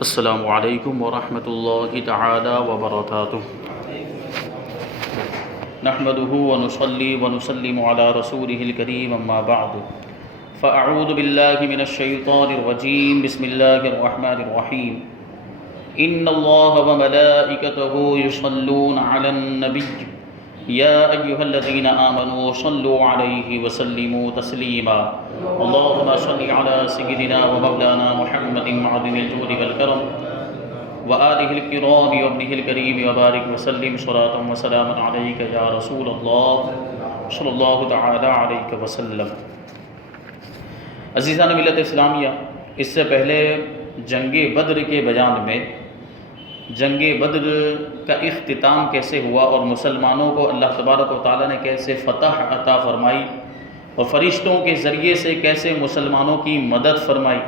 السلام علیکم ورحمۃ اللہ تعالی وبرکاتہ۔ نحمده ونصلي ونسلم على رسوله الكريم اما بعد فاعوذ باللہ من الشیطان الرجیم بسم اللہ الرحمن الرحیم ان اللہ وملائکته یصلون علی النبی یا ایہا الذین آمنوا صلوا علیہ وسلموا تسلیما اللہم صل علی سیدنا ومولانا محمد معدن الجود والکرم وآلہ الکرام وابنہ الکریم وبارک وسلم صلاۃ وسلام علیک یا رسول اللہ صلی اللہ تعالی علیہ وسلم۔ عزیزان ملت اسلامیہ، اس سے پہلے جنگ بدر کے بیان میں جنگ بدر کا اختتام کیسے ہوا اور مسلمانوں کو اللہ تبارک و تعالیٰ نے کیسے فتح عطا فرمائی اور فرشتوں کے ذریعے سے کیسے مسلمانوں کی مدد فرمائی،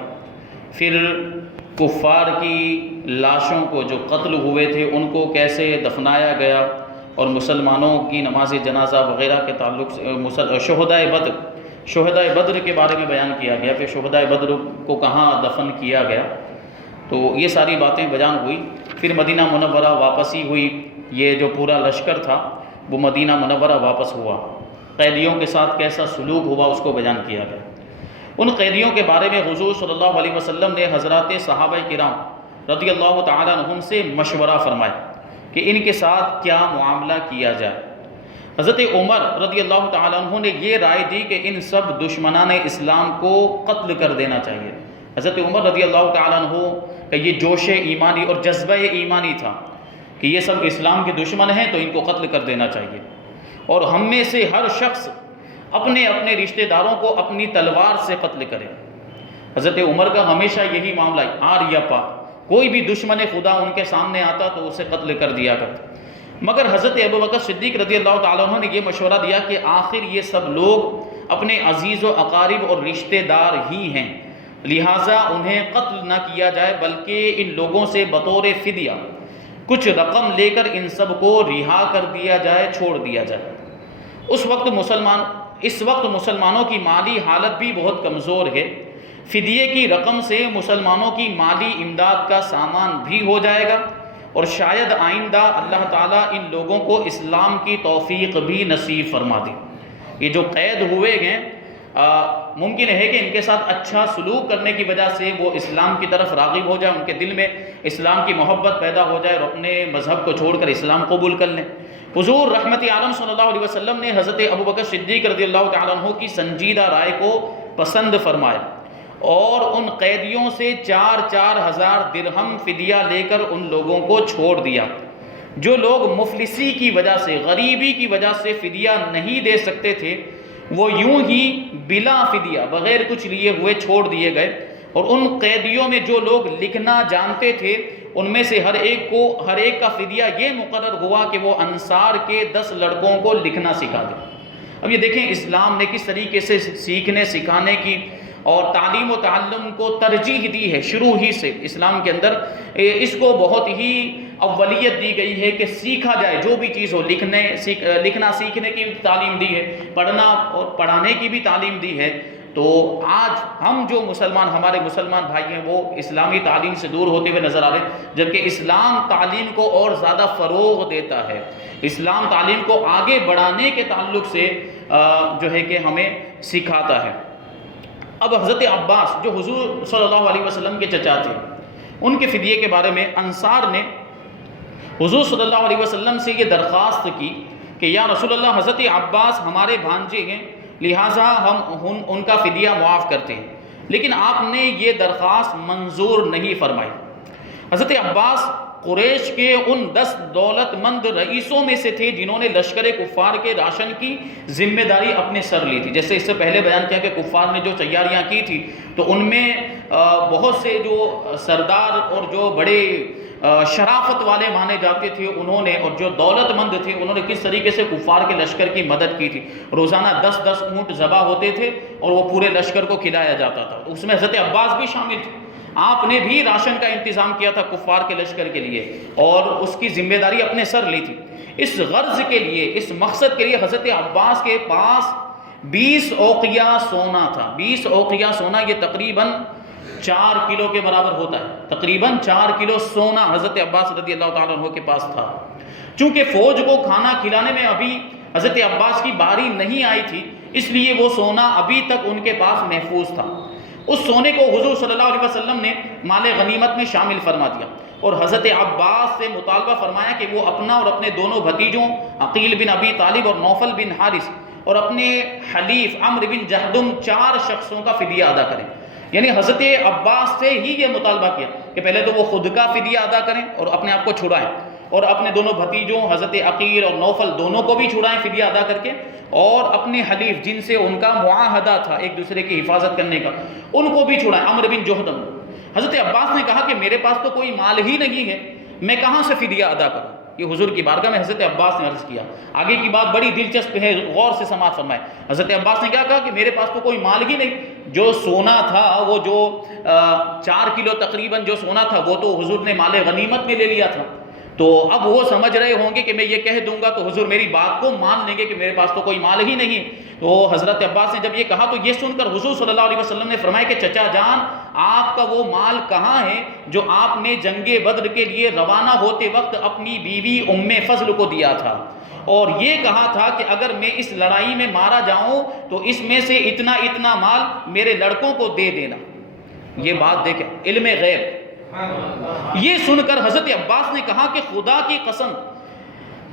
پھر کفار کی لاشوں کو جو قتل ہوئے تھے ان کو کیسے دفنایا گیا اور مسلمانوں کی نماز جنازہ وغیرہ کے تعلق سے شہدائے بدر کے بارے میں بیان کیا گیا کہ شہدائے بدر کو کہاں دفن کیا گیا، تو یہ ساری باتیں بیان ہوئی۔ پھر مدینہ منورہ واپسی ہوئی، یہ جو پورا لشکر تھا وہ مدینہ منورہ واپس ہوا، قیدیوں کے ساتھ کیسا سلوک ہوا اس کو بیان کیا گیا۔ ان قیدیوں کے بارے میں حضور صلی اللہ علیہ وسلم نے حضرات صحابہ کرام رضی اللہ تعالیٰ عنہم سے مشورہ فرمایا کہ ان کے ساتھ کیا معاملہ کیا جائے۔ حضرت عمر رضی اللہ تعالیٰ عنہ نے یہ رائے دی کہ ان سب دشمنان اسلام کو قتل کر دینا چاہیے۔ حضرت عمر رضی اللہ تعالیٰ عنہ کا یہ جوش ایمانی اور جذبہ ایمانی تھا کہ یہ سب اسلام کے دشمن ہیں تو ان کو قتل کر دینا چاہیے، اور ہم میں سے ہر شخص اپنے اپنے رشتہ داروں کو اپنی تلوار سے قتل کرے۔ حضرت عمر کا ہمیشہ یہی معاملہ ہے، آر یا پار، کوئی بھی دشمن خدا ان کے سامنے آتا تو اسے قتل کر دیا کرتا۔ مگر حضرت ابوبکر صدیق رضی اللہ تعالیٰ عنہ نے یہ مشورہ دیا کہ آخر یہ سب لوگ اپنے عزیز و اقارب اور رشتہ دار ہی ہیں، لہٰذا انہیں قتل نہ کیا جائے بلکہ ان لوگوں سے بطور فدیہ کچھ رقم لے کر ان سب کو رہا کر دیا جائے، چھوڑ دیا جائے۔ اس وقت مسلمانوں کی مالی حالت بھی بہت کمزور ہے، فدیے کی رقم سے مسلمانوں کی مالی امداد کا سامان بھی ہو جائے گا، اور شاید آئندہ اللہ تعالیٰ ان لوگوں کو اسلام کی توفیق بھی نصیب فرما دے۔ یہ جو قید ہوئے ہیں ممکن ہے کہ ان کے ساتھ اچھا سلوک کرنے کی وجہ سے وہ اسلام کی طرف راغب ہو جائے، ان کے دل میں اسلام کی محبت پیدا ہو جائے اور اپنے مذہب کو چھوڑ کر اسلام قبول کر لیں۔ حضور رحمت عالم صلی اللہ علیہ وسلم نے حضرت ابوبکر صدیق رضی اللہ تعالیٰ عنہ کی سنجیدہ رائے کو پسند فرمایا اور ان قیدیوں سے 4,000 درہم فدیہ لے کر ان لوگوں کو چھوڑ دیا۔ جو لوگ مفلسی کی وجہ سے، غریبی کی وجہ سے فدیہ نہیں دے سکتے تھے وہ یوں ہی بلا فدیہ بغیر کچھ لیے ہوئے چھوڑ دیے گئے، اور ان قیدیوں میں جو لوگ لکھنا جانتے تھے ان میں سے ہر ایک کا فدیہ یہ مقرر ہوا کہ وہ انصار کے 10 لڑکوں کو لکھنا سکھا دے۔ اب یہ دیکھیں اسلام نے کس طریقے سے سیکھنے سکھانے کی اور تعلیم و تعلم کو ترجیح دی ہے۔ شروع ہی سے اسلام کے اندر اس کو بہت ہی اولیت دی گئی ہے کہ سیکھا جائے، جو بھی چیز ہو، لکھنا سیکھنے کی بھی تعلیم دی ہے، پڑھنا اور پڑھانے کی بھی تعلیم دی ہے۔ تو آج ہم جو ہمارے مسلمان بھائی ہیں وہ اسلامی تعلیم سے دور ہوتے ہوئے نظر آ رہے ہیں، جبکہ اسلام تعلیم کو اور زیادہ فروغ دیتا ہے۔ اسلام تعلیم کو آگے بڑھانے کے تعلق سے جو ہے کہ ہمیں سکھاتا ہے۔ اب حضرت عباس جو حضور صلی اللہ علیہ وسلم کے چچا تھے، ان کے فدیے کے بارے میں انصار نے حضور صلی اللہ علیہ وسلم سے یہ درخواست کی کہ یا رسول اللہ، حضرت عباس ہمارے بھانجے ہیں لہٰذا ہم ان کا فدیہ معاف کرتے ہیں، لیکن آپ نے یہ درخواست منظور نہیں فرمائی۔ حضرت عباس قریش کے ان 10 دولت مند رئیسوں میں سے تھے جنہوں نے لشکر کفار کے راشن کی ذمہ داری اپنے سر لی تھی۔ جیسے اس سے پہلے بیان کیا کہ کفار نے جو تیاریاں کی تھی تو ان میں بہت سے جو سردار اور جو بڑے شرافت والے مانے جاتے تھے انہوں نے، اور جو دولت مند تھے انہوں نے کس طریقے سے کفار کے لشکر کی مدد کی تھی۔ روزانہ 10 اونٹ ذبح ہوتے تھے اور وہ پورے لشکر کو کھلایا جاتا تھا، اس میں حضرت عباس بھی شامل تھے۔ آپ نے بھی راشن کا انتظام کیا تھا کفار کے لشکر کے لیے اور اس کی ذمہ داری اپنے سر لی تھی۔ اس غرض کے لیے، اس مقصد کے لیے حضرت عباس کے پاس 20 اوقیہ سونا تھا۔ 20 اوقیہ سونا یہ تقریباً 4 کلو کے برابر ہوتا ہے، تقریباً 4 کلو سونا حضرت عباس رضی اللہ تعالیٰ عنہ کے پاس تھا۔ چونکہ فوج کو کھانا کھلانے میں ابھی حضرت عباس کی باری نہیں آئی تھی، اس لیے وہ سونا ابھی تک ان کے پاس محفوظ تھا۔ اس سونے کو حضور صلی اللہ علیہ وسلم نے مال غنیمت میں شامل فرما دیا اور حضرت عباس سے مطالبہ فرمایا کہ وہ اپنا اور اپنے دونوں بھتیجوں عقیل بن ابی طالب اور نوفل بن حارث اور اپنے حلیف عمرو بن جہدم 4 شخصوں کا فدیہ ادا کریں۔ یعنی حضرت عباس سے ہی یہ مطالبہ کیا کہ پہلے تو وہ خود کا فدیہ ادا کریں اور اپنے آپ کو چھڑائیں، اور اپنے دونوں بھتیجوں حضرت عقیل اور نوفل دونوں کو بھی چھڑائیں فدیہ ادا کر کے، اور اپنے حلیف جن سے ان کا معاہدہ تھا ایک دوسرے کی حفاظت کرنے کا، ان کو بھی چھڑائیں، عمرو بن جہدم۔ حضرت عباس نے کہا کہ میرے پاس تو کوئی مال ہی نہیں ہے، میں کہاں سے فدیہ ادا کروں؟ یہ حضور کی بارگاہ میں حضرت عباس نے عرض کیا۔ آگے کی بات بڑی دلچسپ ہے، غور سے سماعت فرمائے۔ حضرت عباس نے کیا کہا کہ میرے پاس تو کوئی مال ہی نہیں، جو سونا تھا وہ جو 4 کلو تقریباً جو سونا تھا وہ تو حضور نے مال غنیمت میں لے لیا تھا، تو اب وہ سمجھ رہے ہوں گے کہ میں یہ کہہ دوں گا تو حضور میری بات کو مان لیں گے کہ میرے پاس تو کوئی مال ہی نہیں۔ تو حضرت عباس نے جب یہ کہا تو یہ سن کر حضور صلی اللہ علیہ وسلم نے فرمایا کہ چچا جان، آپ کا وہ مال کہاں ہے جو آپ نے جنگ بدر کے لیے روانہ ہوتے وقت اپنی بیوی ام فضل کو دیا تھا، اور یہ کہا تھا کہ اگر میں اس لڑائی میں مارا جاؤں تو اس میں سے اتنا اتنا مال میرے لڑکوں کو دے دینا۔ یہ بات دیکھیں، علم غیب۔ یہ سن کر حضرت عباس نے کہا کہ خدا کی قسم،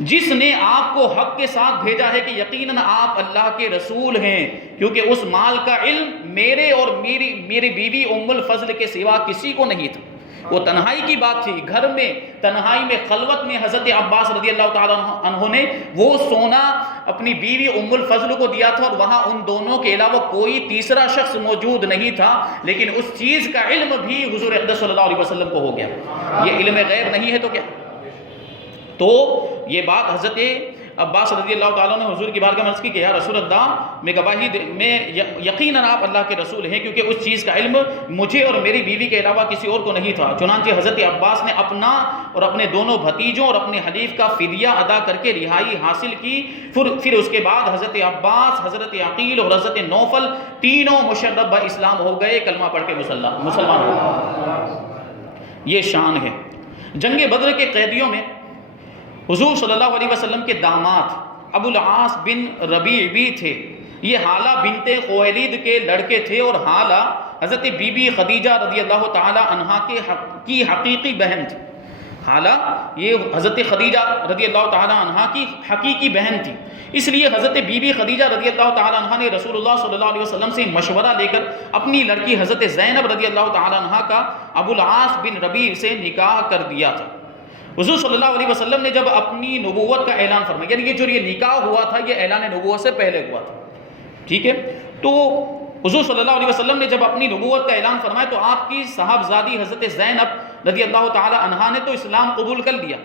جس نے آپ کو حق کے ساتھ بھیجا ہے کہ یقیناً آپ اللہ کے رسول ہیں، کیونکہ اس مال کا علم میرے اور میری بیوی ام الفضل کے سوا کسی کو نہیں تھا۔ وہ تنہائی کی بات تھی، گھر میں تنہائی میں خلوت میں حضرت عباس رضی اللہ تعالیٰ عنہ نے وہ سونا اپنی بیوی ام الفضل کو دیا تھا، اور وہاں ان دونوں کے علاوہ کوئی تیسرا شخص موجود نہیں تھا، لیکن اس چیز کا علم بھی حضور اقدس صلی اللہ علیہ وسلم کو ہو گیا۔ یہ علم غیب نہیں ہے تو کیا؟ تو یہ بات حضرت عباس رضی اللہ تعالیٰ نے حضور کی بارگاہ میں عرض کی کہ یا رسول اللہ، میں گواہی میں یقیناً آپ اللہ کے رسول ہیں، کیونکہ اس چیز کا علم مجھے اور میری بیوی کے علاوہ کسی اور کو نہیں تھا۔ چنانچہ حضرت عباس نے اپنا اور اپنے دونوں بھتیجوں اور اپنے حلیف کا فدیہ ادا کر کے رہائی حاصل کی۔ پھر اس کے بعد حضرت عباس، حضرت عقیل اور حضرت نوفل تینوں مشرف با اسلام ہو گئے، کلمہ پڑھ کے مسلمان ہو گئے۔ یہ شان ہے۔ جنگ بدر کے قیدیوں میں حضور صلی اللہ علیہ وسلم کے داماد ابو العاص بن ربیع بھی تھے۔ یہ حالہ بنت خویلد کے لڑکے تھے، اور حالہ حضرت بی بی خدیجہ رضی اللہ تعالی عنہا کی حقیقی بہن تھی۔ حالہ یہ حضرت خدیجہ رضی اللہ تعالی عنہا کی حقیقی بہن تھی، اس لیے حضرت بی بی خدیجہ رضی اللہ تعالی عنہا نے رسول اللہ صلی اللہ علیہ وسلم سے مشورہ لے کر اپنی لڑکی حضرت زینب رضی اللہ تعالی عنہا کا ابو العاص بن ربیع سے نکاح کر دیا تھا۔ حضور صلی اللہ علیہ وسلم نے جب اپنی نبوت کا اعلان فرمایا، یعنی یہ نکاح ہوا تھا یہ اعلان نبوت سے پہلے ہوا تھا، ٹھیک ہے؟ تو حضور صلی اللہ علیہ وسلم نے جب اپنی نبوت کا اعلان فرمایا تو آپ کی صاحبزادی حضرت زینب رضی اللہ تعالی عنہا نے تو اسلام قبول کر لیا،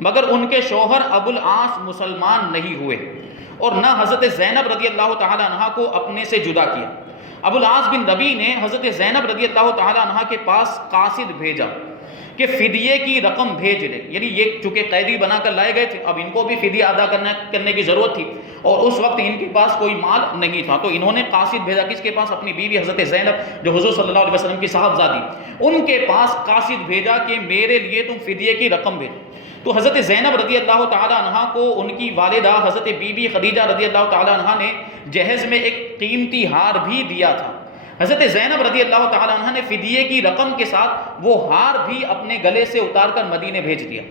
مگر ان کے شوہر ابو العاص مسلمان نہیں ہوئے، اور نہ حضرت زینب رضی اللہ تعالی عنہا کو اپنے سے جدا کیا۔ ابو العاص بن ربیع نے حضرت زینب رضی اللہ تعالی عنہا کے پاس قاصد بھیجا کہ فدیے کی رقم بھیج دے، یعنی یہ چونکہ قیدی بنا کر لائے گئے تھے، اب ان کو بھی فدیہ ادا کرنے کی ضرورت تھی، اور اس وقت ان کے پاس کوئی مال نہیں تھا، تو انہوں نے قاصد بھیجا کس کے پاس؟ اپنی بیوی حضرت زینب جو حضور صلی اللہ علیہ وسلم کی صاحبزادی، ان کے پاس قاصد بھیجا کہ میرے لیے تم فدیے کی رقم بھیجو۔ تو حضرت زینب رضی اللہ تعالی عنہا کو ان کی والدہ حضرت بی بی خدیجہ رضی اللہ تعالی عنہا نے جہیز میں ایک قیمتی ہار بھی دیا تھا۔ حضرت زینب رضی اللہ تعالی عنہ نے فدیے کی رقم کے ساتھ وہ ہار بھی اپنے گلے سے اتار کر مدینے بھیج دیا۔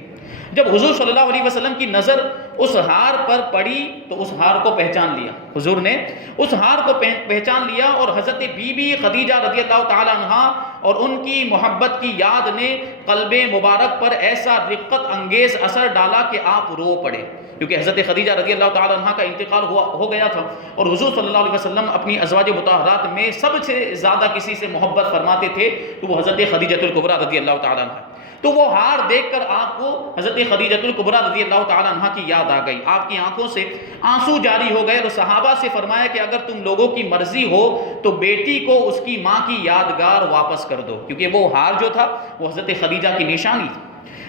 جب حضور صلی اللہ علیہ وسلم کی نظر اس ہار پر پڑی تو اس ہار کو پہچان لیا، حضور نے اس ہار کو پہچان لیا، اور حضرت بی بی خدیجہ رضی اللہ تعالی عنہا اور ان کی محبت کی یاد نے قلب مبارک پر ایسا رقت انگیز اثر ڈالا کہ آپ رو پڑے، کیونکہ حضرت خدیجہ رضی اللہ تعالی عنہا کا انتقال ہو گیا تھا، اور حضور صلی اللہ علیہ وسلم اپنی ازواج مطہرات میں سب سے زیادہ کسی سے محبت فرماتے تھے تو وہ حضرت خدیجہ الکبریٰ رضی اللہ تعالی عنہا۔ تو وہ ہار دیکھ کر آپ کو حضرت خدیجہ الکبریٰ رضی اللہ تعالی عنہا کی یاد آ گئی، آپ کی آنکھوں سے آنسو جاری ہو گئے، اور صحابہ سے فرمایا کہ اگر تم لوگوں کی مرضی ہو تو بیٹی کو اس کی ماں کی یادگار واپس کر دو، کیونکہ وہ ہار جو تھا وہ حضرت خدیجہ کی نشانی تھی۔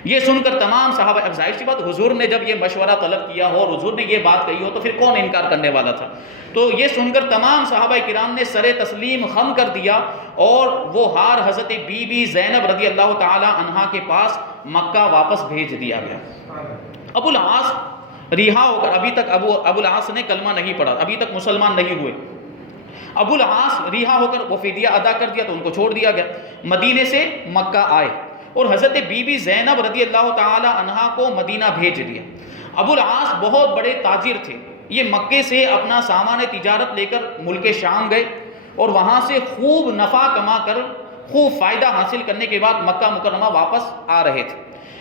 یہ سن کر تمام صحابہ، اب ظاہر سی بات حضور نے جب یہ مشورہ طلب کیا ہو اور حضور نے یہ بات کہی ہو تو پھر کون انکار کرنے والا تھا. تو یہ سن کر تمام صحابہ کرام نے سر تسلیم خم کر دیا اور وہ ہار حضرت بی بی زینب رضی اللہ تعالی عنہا کے پاس مکہ واپس بھیج دیا گیا. ابو العاص رہا ہو کر، ابھی تک ابو العاص نے کلمہ نہیں پڑھا، ابھی تک مسلمان نہیں ہوئے. ابو العاص رہا ہو کر وہ فدیہ ادا کر دیا تو ان کو چھوڑ دیا گیا. مدینے سے مکہ آئے اور حضرت بی بی زینب رضی اللہ تعالی عنہا کو مدینہ بھیج دیا. ابو العاص بہت بڑے تاجر تھے. یہ مکے سے اپنا سامان تجارت لے کر ملک شام گئے اور وہاں سے خوب نفع کما کر خوب فائدہ حاصل کرنے کے بعد مکہ مکرمہ واپس آ رہے تھے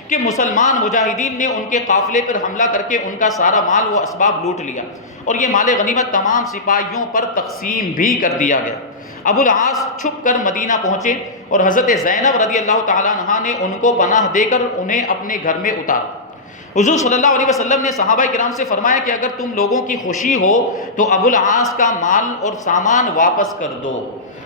کہ مسلمان مجاہدین نے ان کے قافلے پر حملہ کر کے ان کا سارا مال و اسباب لوٹ لیا اور یہ مال غنیمت تمام سپاہیوں پر تقسیم بھی کر دیا گیا. ابو العاص چھپ کر مدینہ پہنچے اور حضرت زینب رضی اللہ تعالیٰ عنہا نے ان کو پناہ دے کر انہیں اپنے گھر میں اتارا. حضور صلی اللہ علیہ وسلم نے صحابہ کرام سے فرمایا کہ اگر تم لوگوں کی خوشی ہو تو ابو العاص کا مال اور سامان واپس کر دو.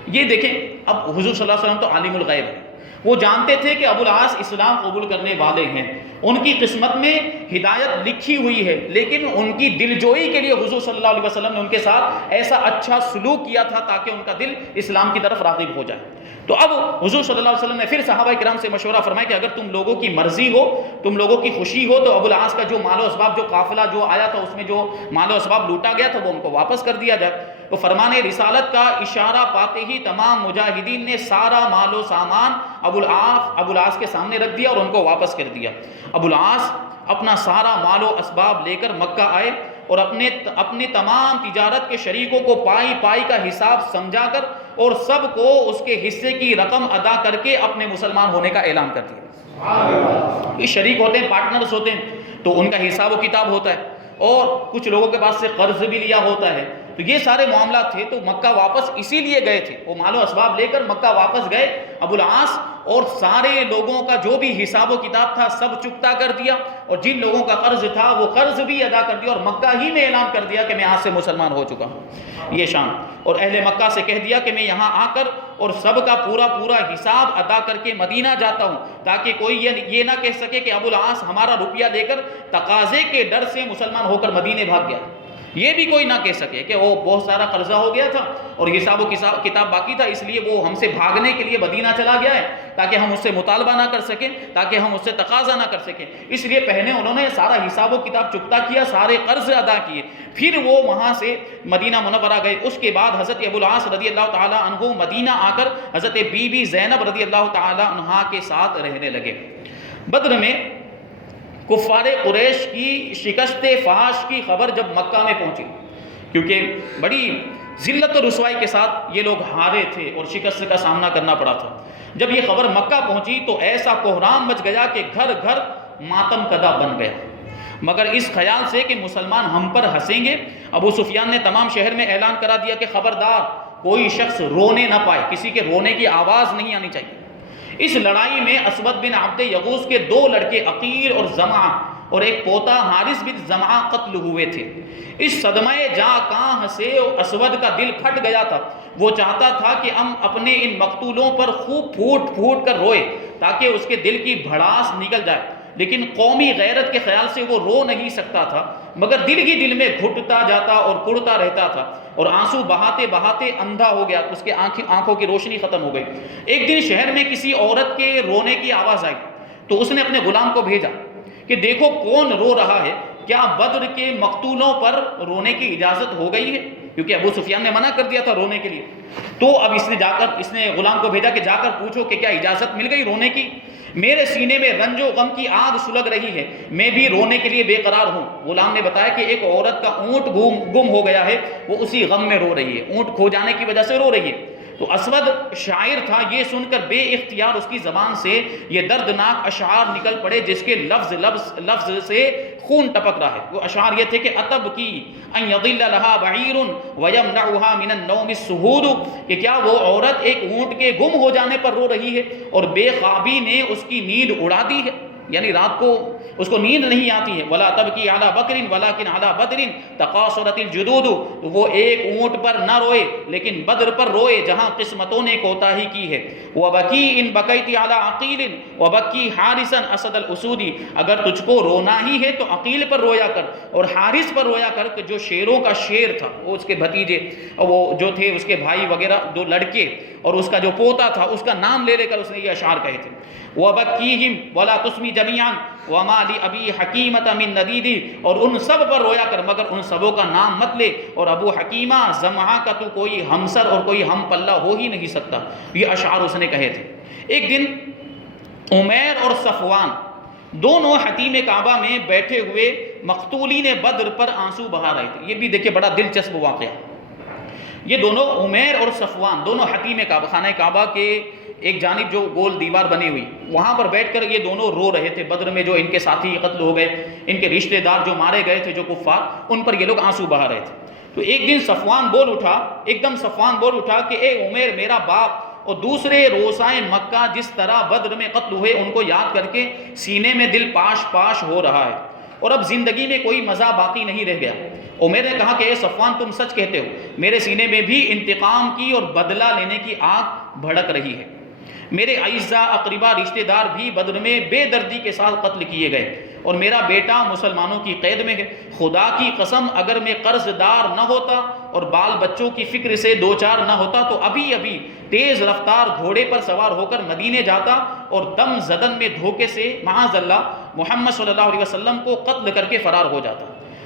یہ دیکھیں، اب حضور صلی اللہ علیہ وسلم تو عالم الغیب ہے، وہ جانتے تھے کہ ابو العاص اسلام قبول کرنے والے ہیں، ان کی قسمت میں ہدایت لکھی ہوئی ہے، لیکن ان کی دلجوئی کے لیے حضور صلی اللہ علیہ وسلم نے ان کے ساتھ ایسا اچھا سلوک کیا تھا تاکہ ان کا دل اسلام کی طرف راغب ہو جائے. تو اب حضور صلی اللہ علیہ وسلم نے پھر صحابہ کرام سے مشورہ فرمایا کہ اگر تم لوگوں کی مرضی ہو، تم لوگوں کی خوشی ہو تو ابو العاص کا جو مال و اسباب، جو قافلہ جو آیا تھا اس میں جو مال و اسباب لوٹا گیا تھا وہ ان کو واپس کر دیا جائے. تو فرمان رسالت کا اشارہ پاتے ہی تمام مجاہدین نے سارا مال و سامان ابو العاص کے سامنے رکھ دیا اور ان کو واپس کر دیا. ابو العاص اپنا سارا مال و اسباب لے کر مکہ آئے اور اپنے تمام تجارت کے شریکوں کو پائی پائی کا حساب سمجھا کر اور سب کو اس کے حصے کی رقم ادا کر کے اپنے مسلمان ہونے کا اعلان کر دیا. یہ شریک ہوتے ہیں، پارٹنرز ہوتے ہیں، تو ان کا حساب و کتاب ہوتا ہے اور کچھ لوگوں کے پاس سے قرض بھی لیا ہوتا ہے. تو یہ سارے معاملات تھے. تو مکہ واپس اسی لیے گئے تھے، وہ مال و اسباب لے کر مکہ واپس گئے ابو العاص اور سارے لوگوں کا جو بھی حساب و کتاب تھا سب چکتا کر دیا اور جن لوگوں کا قرض تھا وہ قرض بھی ادا کر دیا اور مکہ ہی میں اعلان کر دیا کہ میں آج سے مسلمان ہو چکا ہوں یہ شام. اور اہل مکہ سے کہہ دیا کہ میں یہاں آ کر اور سب کا پورا حساب ادا کر کے مدینہ جاتا ہوں تاکہ کوئی یہ نہ کہہ سکے کہ ابو العاص ہمارا روپیہ لے کر تقاضے کے ڈر سے مسلمان ہو کر مدینے بھاگ گیا. یہ بھی کوئی نہ کہہ سکے کہ وہ بہت سارا قرضہ ہو گیا تھا اور حساب و کتاب باقی تھا اس لیے وہ ہم سے بھاگنے کے لیے مدینہ چلا گیا ہے تاکہ ہم اس سے مطالبہ نہ کر سکیں، تاکہ ہم اس سے تقاضا نہ کر سکیں. اس لیے پہلے انہوں نے سارا حساب و کتاب چکتا کیا، سارے قرض ادا کیے، پھر وہ وہاں سے مدینہ منورہ گئے. اس کے بعد حضرت ابو العاص رضی اللہ تعالی عنہ مدینہ آ کر حضرت بی بی زینب رضی اللہ تعالی عنہا کے ساتھ رہنے لگے. بدر میں کفار قریش کی شکست فحش کی خبر جب مکہ میں پہنچی، کیونکہ بڑی ذلت و رسوائی کے ساتھ یہ لوگ ہارے تھے اور شکست کا سامنا کرنا پڑا تھا، جب یہ خبر مکہ پہنچی تو ایسا کوہرام مچ گیا کہ گھر گھر ماتم کدا بن گیا، مگر اس خیال سے کہ مسلمان ہم پر ہنسیں گے. ابو سفیان نے تمام شہر میں اعلان کرا دیا کہ خبردار کوئی شخص رونے نہ پائے، کسی کے رونے کی آواز نہیں آنی چاہیے. اس لڑائی میں اسود بن عبد یغوث کے 2 لڑکے عقیر اور زمعہ اور ایک پوتا حارث بن زمعہ قتل ہوئے تھے. اس صدمہ جاں کاں سے اسود کا دل پھٹ گیا تھا. وہ چاہتا تھا کہ ہم اپنے ان مقتولوں پر خوب پھوٹ پھوٹ کر روئے تاکہ اس کے دل کی بھڑاس نکل جائے، لیکن قومی غیرت کے خیال سے وہ رو نہیں سکتا تھا، مگر دل ہی دل میں گھٹتا جاتا اور کڑتا رہتا تھا اور آنسو بہاتے بہاتے اندھا ہو گیا، اس کے آنکھوں کی روشنی ختم ہو گئی. ایک دن شہر میں کسی عورت کے رونے کی آواز آئی تو اس نے اپنے غلام کو بھیجا کہ دیکھو کون رو رہا ہے، کیا بدر کے مقتولوں پر رونے کی اجازت ہو گئی ہے؟ کیونکہ ابو سفیان نے منع کر دیا تھا رونے کے لیے. تو اب اس نے غلام کو بھیجا کہ جا کر پوچھو کہ کیا اجازت مل گئی رونے کی. میرے سینے میں رنج و غم کی آگ سلگ رہی ہے، میں بھی رونے کے لیے بے قرار ہوں. غلام نے بتایا کہ ایک عورت کا اونٹ گم ہو گیا ہے، وہ اسی غم میں رو رہی ہے، اونٹ کھو جانے کی وجہ سے رو رہی ہے. تو اسود شاعر تھا، یہ سن کر بے اختیار اس کی زبان سے یہ دردناک اشعار نکل پڑے جس کے لفظ سے خون ٹپک رہا ہے. وہ اشعار یہ تھے کہ اتب کی ان یضل لها بعیر ویمنعها من النوم السہود، کہ کیا وہ عورت ایک اونٹ کے گم ہو جانے پر رو رہی ہے اور بے خوابی نے اس کی نیند اڑا دی ہے. یعنی رات کو اس کو نیند نہیں آتی ہے. ولا تبکی علی بکر ولکن علی بدر تقاصرت الجدود, وہ ایک اونٹ پر نہ روئے لیکن بدر پر روئے جہاں قسمتوں نے کوتاہی کی ہے. وبکی ان بکیت علی عقیل وبکی حارثا اسد الاسود, اگر تجھ کو رونا ہی ہے تو عقیل پر رویا کر اور حارث پر رویا کر کہ جو شیروں کا شیر تھا, وہ اس کے بھتیجے وہ جو تھے اس کے بھائی وغیرہ دو لڑکے اور اس کا جو پوتا تھا اس کا نام لے لے کر اس نے یہ اشعار کہے تھے. وَبَكِّيهِمْ وَلَا تُسْمِ جَمِيعًا وَمَا لِأَبِي حَكِيمَةَ مِن نَدِيدٍ, اور ان سب پر رویا کر مگر ان سبوں کا نام مت لے, اور ابو حکیمہ زمعہ کا تو کوئی ہمسر اور کوئی ہم پلہ ہو ہی نہیں سکتا. یہ اشعار اس نے کہے تھے. ایک دن عمیر اور صفوان دونوں حتیم کعبہ میں بیٹھے ہوئے مقتولین بدر پر آنسو بہا رہے تھے. یہ بھی دیکھیں بڑا دلچسپ واقعہ. یہ دونوں عمیر اور صفوان دونوں حتیم کعبہ, خانہ کعبہ کے ایک جانب جو گول دیوار بنی ہوئی, وہاں پر بیٹھ کر یہ دونوں رو رہے تھے. بدر میں جو ان کے ساتھی قتل ہو گئے, ان کے رشتہ دار جو مارے گئے تھے جو کفار, ان پر یہ لوگ آنسو بہا رہے تھے. تو ایک دن صفوان بول اٹھا, ایک دم صفوان بول اٹھا کہ اے عمیر میرا باپ اور دوسرے روسائے مکہ جس طرح بدر میں قتل ہوئے ان کو یاد کر کے سینے میں دل پاش پاش ہو رہا ہے اور اب زندگی میں کوئی مزہ باقی نہیں رہ گیا. عمیر نے کہا کہ اے صفوان تم سچ کہتے ہو, میرے سینے میں بھی انتقام کی اور بدلہ لینے کی آگ بھڑک رہی ہے. میرے اعزاء اقربا رشتہ دار بھی بدر میں بے دردی کے ساتھ قتل کیے گئے اور میرا بیٹا مسلمانوں کی قید میں ہے. خدا کی قسم اگر میں قرض دار نہ ہوتا اور بال بچوں کی فکر سے دوچار نہ ہوتا تو ابھی ابھی تیز رفتار گھوڑے پر سوار ہو کر مدینے جاتا اور دم زدن میں دھوکے سے معاذ اللہ محمد صلی اللہ علیہ وسلم کو قتل کر کے فرار ہو جاتا.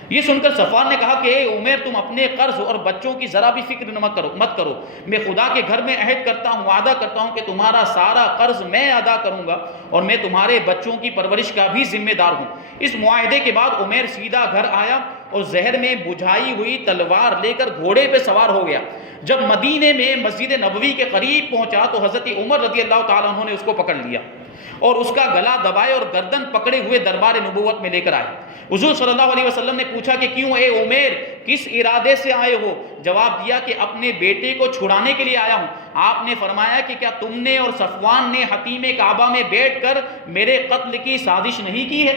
یہ سن کر صفوان نے کہا کہ اے عمیر تم اپنے قرض اور بچوں کی ذرا بھی فکر مت کرو. میں خدا کے گھر میں عہد کرتا ہوں, وعدہ کرتا ہوں کہ تمہارا سارا قرض میں ادا کروں گا اور میں تمہارے بچوں کی پرورش کا بھی ذمہ دار ہوں. اس معاہدے کے بعد عمیر سیدھا گھر آیا اور زہر میں بجھائی ہوئی تلوار لے کر گھوڑے پہ سوار ہو گیا. جب مدینے میں مسجد نبوی کے قریب پہنچا تو حضرت عمر رضی اللہ تعالیٰ عنہ نے اس کو پکڑ لیا اور اس کا گلا دبائے اور گردن پکڑے ہوئے دربار نبوت میں لے کر آئے. حضور صلی اللہ علیہ وسلم نے پوچھا کہ کیوں اے عمیر, کس ارادے سے آئے ہو؟ جواب دیا کہ اپنے بیٹے کو چھڑانے کے لیے آیا ہوں. آپ نے فرمایا کہ کیا تم نے اور صفوان نے حتیم کعبہ میں بیٹھ کر میرے قتل کی سازش نہیں کی ہے؟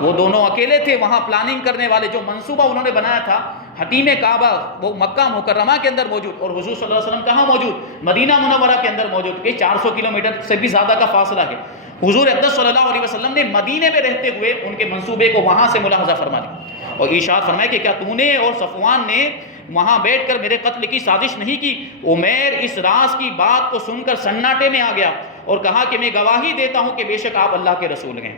وہ دونوں اکیلے تھے وہاں پلاننگ کرنے والے, جو منصوبہ انہوں نے بنایا تھا. حتیم کعبہ وہ مکہ مکرمہ کے اندر موجود اور حضور صلی اللہ علیہ وسلم کہاں موجود؟ مدینہ منورہ کے اندر موجود, کہ 400 کلومیٹر سے بھی زیادہ کا فاصلہ ہے. حضور اقدس صلی اللہ علیہ وسلم نے مدینے میں رہتے ہوئے ان کے منصوبے کو وہاں سے ملاحظہ فرما لیا اور ارشاد فرمایا کہ کیا تو نے اور صفوان نے وہاں بیٹھ کر میرے قتل کی سازش نہیں کی؟ عمیر اس راز کی بات کو سن کر سناٹے میں آ گیا اور کہا کہ میں گواہی دیتا ہوں کہ بے شک آپ اللہ کے رسول ہیں,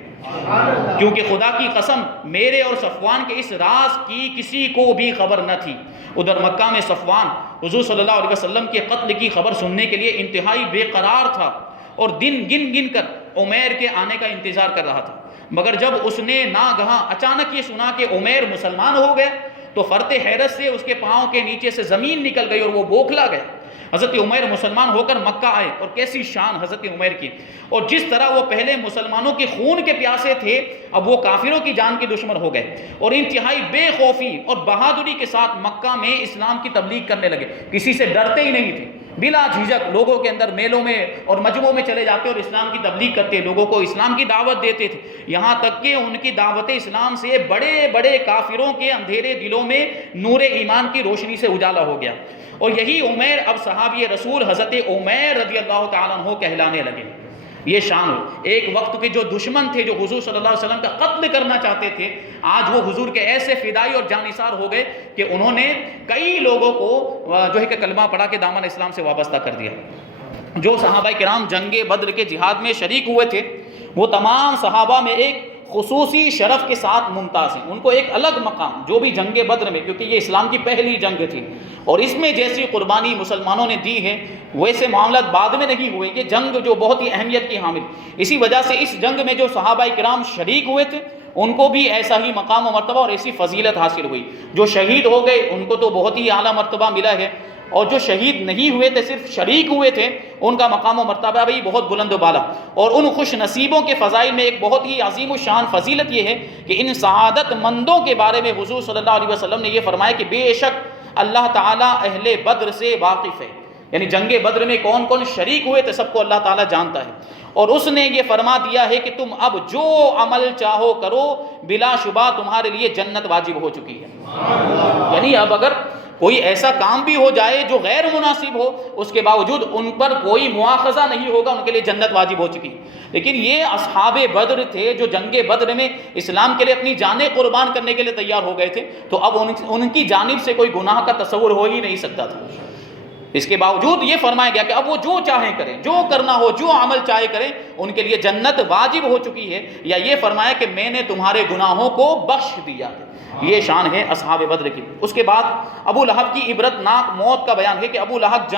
کیونکہ خدا کی قسم میرے اور صفوان کے اس راز کی کسی کو بھی خبر نہ تھی. ادھر مکہ میں صفوان حضور صلی اللہ علیہ وسلم کے قتل کی خبر سننے کے لیے انتہائی بے قرار تھا اور دن گن گن کر عمیر کے آنے کا انتظار کر رہا تھا. مگر جب اس نے ناگہاں اچانک یہ سنا کہ عمیر مسلمان ہو گئے تو فرط حیرت سے اس کے پاؤں کے نیچے سے زمین نکل گئی اور وہ بوکھلا گیا. حضرت عمیر مسلمان ہو کر مکہ آئے اور کیسی شان حضرت عمیر کی, اور جس طرح وہ پہلے مسلمانوں کے خون کے پیاسے تھے اب وہ کافروں کی جان کے دشمن ہو گئے اور انتہائی بے خوفی اور بہادری کے ساتھ مکہ میں اسلام کی تبلیغ کرنے لگے. کسی سے ڈرتے ہی نہیں تھے, بلا جھجک لوگوں کے اندر میلوں میں اور مجمعوں میں چلے جاتے اور اسلام کی تبلیغ کرتے, لوگوں کو اسلام کی دعوت دیتے تھے. یہاں تک کہ ان کی دعوت اسلام سے بڑے بڑے کافروں کے اندھیرے دلوں میں نور ایمان کی روشنی سے اجالا ہو گیا. اور یہی عمیر اب صحابی رسول حضرت عمیر رضی اللہ تعالیٰ عنہ کہلانے لگے. یہ شان ہو. ایک وقت کے جو دشمن تھے جو حضور صلی اللہ علیہ وسلم کا قتل کرنا چاہتے تھے, آج وہ حضور کے ایسے فدائی اور جانثار ہو گئے کہ انہوں نے کئی لوگوں کو جو ہے کہ کلمہ پڑھا کے دامن اسلام سے وابستہ کر دیا. جو صحابہ کرام جنگ بدر کے جہاد میں شریک ہوئے تھے وہ تمام صحابہ میں ایک خصوصی شرف کے ساتھ ممتاز ہیں. ان کو ایک الگ مقام, جو بھی جنگ بدر میں, کیونکہ یہ اسلام کی پہلی جنگ تھی اور اس میں جیسی قربانی مسلمانوں نے دی ہے ویسے معاملات بعد میں نہیں ہوئے. یہ جنگ جو بہت ہی اہمیت کی حامل, اسی وجہ سے اس جنگ میں جو صحابہ کرام شریک ہوئے تھے ان کو بھی ایسا ہی مقام و مرتبہ اور ایسی فضیلت حاصل ہوئی. جو شہید ہو گئے ان کو تو بہت ہی اعلیٰ مرتبہ ملا ہے, اور جو شہید نہیں ہوئے تھے صرف شریک ہوئے تھے ان کا مقام و مرتبہ بھی بہت بلند و بالا. اور ان خوش نصیبوں کے فضائل میں ایک بہت ہی عظیم و شان فضیلت یہ ہے کہ ان سعادت مندوں کے بارے میں حضور صلی اللہ علیہ وسلم نے یہ فرمایا کہ بے شک اللہ تعالیٰ اہل بدر سے واقف ہے. یعنی جنگ بدر میں کون کون شریک ہوئے تھے سب کو اللہ تعالیٰ جانتا ہے. اور اس نے یہ فرما دیا ہے کہ تم اب جو عمل چاہو کرو، بلا شبہ تمہارے لیے جنت واجب ہو چکی ہے۔ یعنی اب اگر کوئی ایسا کام بھی ہو جائے جو غیر مناسب ہو، اس کے باوجود ان پر کوئی مواخذہ نہیں ہوگا، ان کے لیے جنت واجب ہو چکی۔ لیکن یہ اصحاب بدر تھے جو جنگ بدر میں اسلام کے لیے اپنی جانیں قربان کرنے کے لیے تیار ہو گئے تھے، تو اب ان کی جانب سے کوئی گناہ کا تصور ہو ہی نہیں سکتا تھا۔ اس کے باوجود یہ فرمایا گیا کہ اب وہ جو چاہیں کریں، جو کرنا ہو، جو عمل چاہے کریں، ان کے لیے جنت واجب ہو چکی ہے، یا یہ فرمایا کہ میں نے تمہارے گناہوں کو بخش دیا ہے۔ یہ شان ہے اصحاب بدر کی۔ اس کے بعد ابو لہب کی عبرت ناک موت کا بیان ہے کہ ابو لہب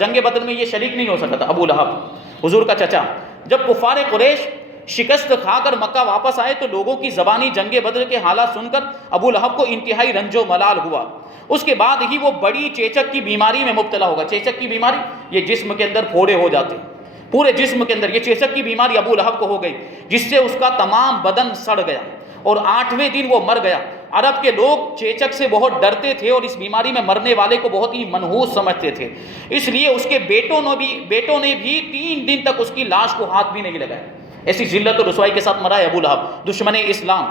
جنگ بدر میں یہ شریک نہیں ہو سکا تھا۔ ابو لہب حضور کا چچا، جب کفار قریش شکست کھا کر مکہ واپس آئے تو لوگوں کی زبانی جنگ بدر کے حالات سن کر ابو لہب کو انتہائی رنج و ملال ہوا۔ اس کے بعد ہی وہ بڑی چیچک کی بیماری میں مبتلا ہوگا۔ چیچک کی بیماری، یہ جسم کے اندر پھوڑے ہو جاتے ہیں، پورے جسم کے اندر۔ یہ چیچک کی بیماری ابو لہب کو ہو گئی، جس سے اس کا تمام بدن سڑ گیا اور 8ویں دن وہ مر گیا۔ عرب کے لوگ چیچک سے بہت ڈرتے تھے اور اس بیماری میں مرنے والے کو بہت ہی منحوس سمجھتے تھے، اس لیے اس کے بیٹوں نے بھی 3 دن تک اس کی لاش کو ہاتھ بھی نہیں لگایا۔ ایسی ذلت و رسوائی کے ساتھ مرا ہے ابو لہب دشمن اسلام،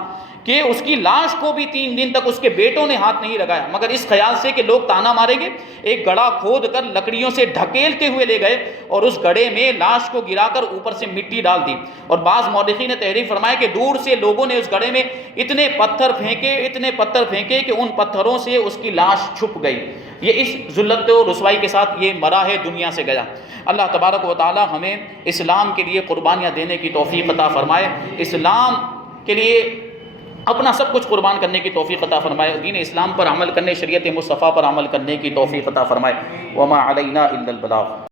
کہ اس کی لاش کو بھی 3 دن تک اس کے بیٹوں نے ہاتھ نہیں لگایا، مگر اس خیال سے کہ لوگ تانا ماریں گے۔ ایک گڑھا کھود کر لکڑیوں سے ڈھکیلتے ہوئے لے گئے اور اس گڑھے میں لاش کو گرا کر اوپر سے مٹی ڈال دی۔ اور بعض مورخین نے تحریر فرمایا کہ دور سے لوگوں نے اس گڑھے میں اتنے پتھر پھینکے کہ ان پتھروں سے اس کی لاش چھپ گئی۔ یہ اس ذلت و رسوائی کے ساتھ یہ مرا ہے، دنیا سے گیا۔ اللہ تبارک و تعالی ہمیں اسلام کے لیے قربانیاں دینے کی توفیق عطا فرمائے، اسلام کے لیے اپنا سب کچھ قربان کرنے کی توفیق عطا فرمائے، دین اسلام پر عمل کرنے، شریعت مصطفیٰ پر عمل کرنے کی توفیق عطا فرمائے۔ وما علینا الا البلاغ۔